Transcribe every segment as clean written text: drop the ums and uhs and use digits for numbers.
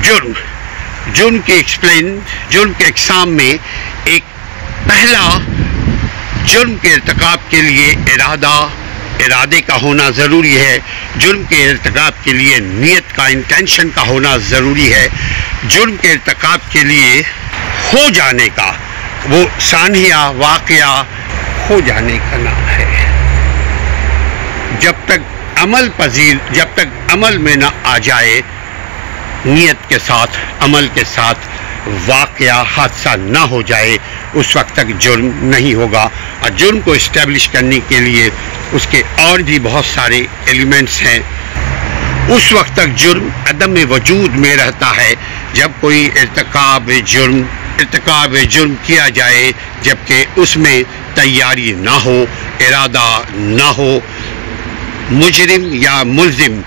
جرم کے اقسام میں ایک پہلا جرم کے ارتکاب کے لیے ارادے کا ہونا ضروری ہے. جرم کے ارتکاب کے لیے نیت کا انٹینشن کا ہونا ضروری ہے. جرم کے ارتکاب کے لیے ہو جانے کا وہ سانحہ واقعہ ہو جانے کا نام ہے. جب تک عمل میں نہ آ جائے نیت کے ساتھ عمل کے ساتھ واقعہ حادثہ نہ ہو جائے اس وقت تک جرم نہیں ہوگا. اور جرم کو اسٹیبلش کرنے کے لیے اس کے اور بھی بہت سارے ایلیمنٹس ہیں. اس وقت تک جرم عدم وجود میں رہتا ہے جب کوئی ارتکاب جرم کیا جائے جبکہ اس میں تیاری نہ ہو، ارادہ نہ ہو. مجرم یا ملزم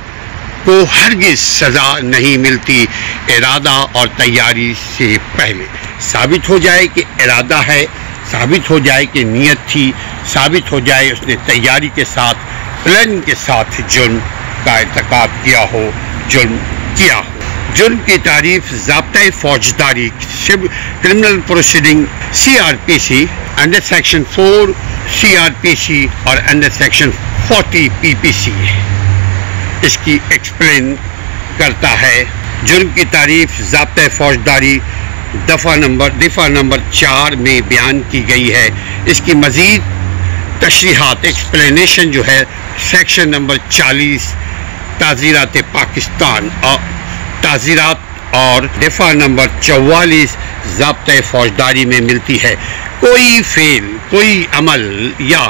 کو ہرگز سزا نہیں ملتی ارادہ اور تیاری سے پہلے. ثابت ہو جائے کہ ارادہ ہے، ثابت ہو جائے کہ نیت تھی، ثابت ہو جائے اس نے تیاری کے ساتھ پلان کے ساتھ جرم کا ارتکاب کیا ہو، جرم کیا ہو. جرم کی تعریف ضابطۂ فوجداری criminal proceeding CRPC under section 4 CRPC اور انڈر سیکشن 40 PPC اس کی ایکسپلین کرتا ہے. جرم کی تعریف ضابطۂ فوجداری دفعہ نمبر 4 میں بیان کی گئی ہے. اس کی مزید تشریحات ایکسپلینیشن جو ہے سیکشن نمبر 40 تعزیرات پاکستان اور تعزیرات اور دفعہ نمبر 44 ضابطۂ فوجداری میں ملتی ہے. کوئی فعل، کوئی عمل یا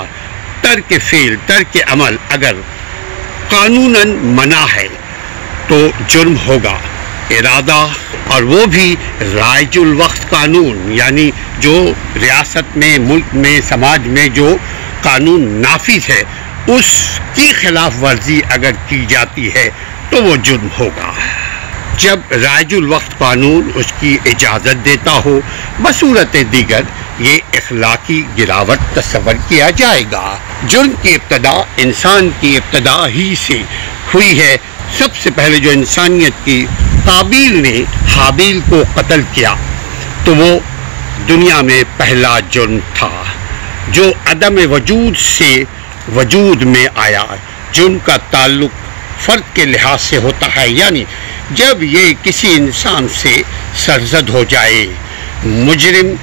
ترک عمل اگر قانوناً منع ہے تو جرم ہوگا. ارادہ اور وہ بھی رائج الوقت قانون، یعنی جو ریاست میں، ملک میں، سماج میں جو قانون نافذ ہے اس کی خلاف ورزی اگر کی جاتی ہے تو وہ جرم ہوگا. جب رائج الوقت قانون اس کی اجازت دیتا ہو بصورت دیگر یہ اخلاقی گراوٹ تصور کیا جائے گا. جرم کی ابتدا انسان کی ابتدا ہی سے ہوئی ہے. سب سے پہلے جو انسانیت کی قابیل نے حابیل کو قتل کیا تو وہ دنیا میں پہلا جرم تھا جو عدم وجود سے وجود میں آیا. جرم کا تعلق فرد کے لحاظ سے ہوتا ہے، یعنی جب یہ کسی انسان سے سرزد ہو جائے. مجرم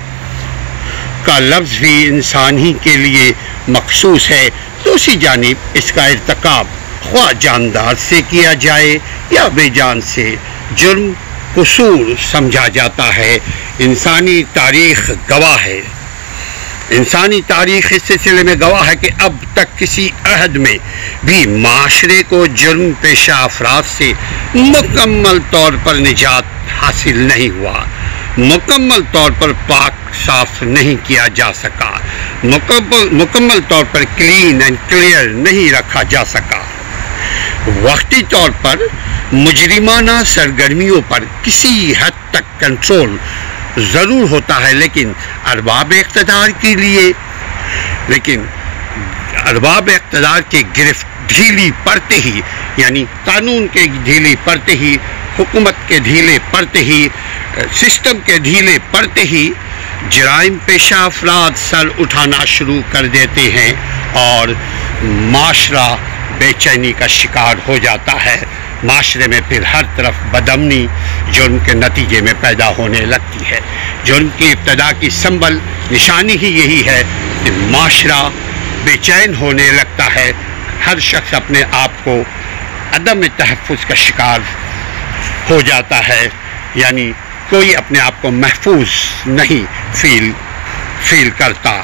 کا لفظ بھی انسان ہی کے لیے مخصوص ہے. دوسری جانب اس کا ارتکاب خواہ جاندار سے کیا جائے یا بے جان سے جرم قصور سمجھا جاتا ہے. انسانی تاریخ گواہ ہے، انسانی تاریخ اس سلسلے میں گواہ ہے کہ اب تک کسی عہد میں بھی معاشرے کو جرم پیشہ افراد سے مکمل طور پر نجات حاصل نہیں ہوا، مکمل طور پر پاک صاف نہیں کیا جا سکا، مکمل طور پر کلین اینڈ کلیئر نہیں رکھا جا سکا. وقتی طور پر مجرمانہ سرگرمیوں پر کسی حد تک کنٹرول ضرور ہوتا ہے، لیکن ارباب اقتدار کی گرفت ڈھیلی پڑتے ہی، یعنی قانون کے ڈھیلی پڑتے ہی، حکومت کے ڈھیلے پڑتے ہی، سسٹم کے ڈھیلے پڑتے ہی جرائم پیشہ افراد سر اٹھانا شروع کر دیتے ہیں اور معاشرہ بے چینی کا شکار ہو جاتا ہے. معاشرے میں پھر ہر طرف بدامنی جرم کے نتیجے میں پیدا ہونے لگتی ہے. جرم کی ابتدا کی سمبل نشانی ہی یہی ہے کہ معاشرہ بے چین ہونے لگتا ہے. ہر شخص اپنے آپ کو عدم تحفظ کا شکار ہو جاتا ہے، یعنی کوئی اپنے آپ کو محفوظ نہیں فیل کرتا.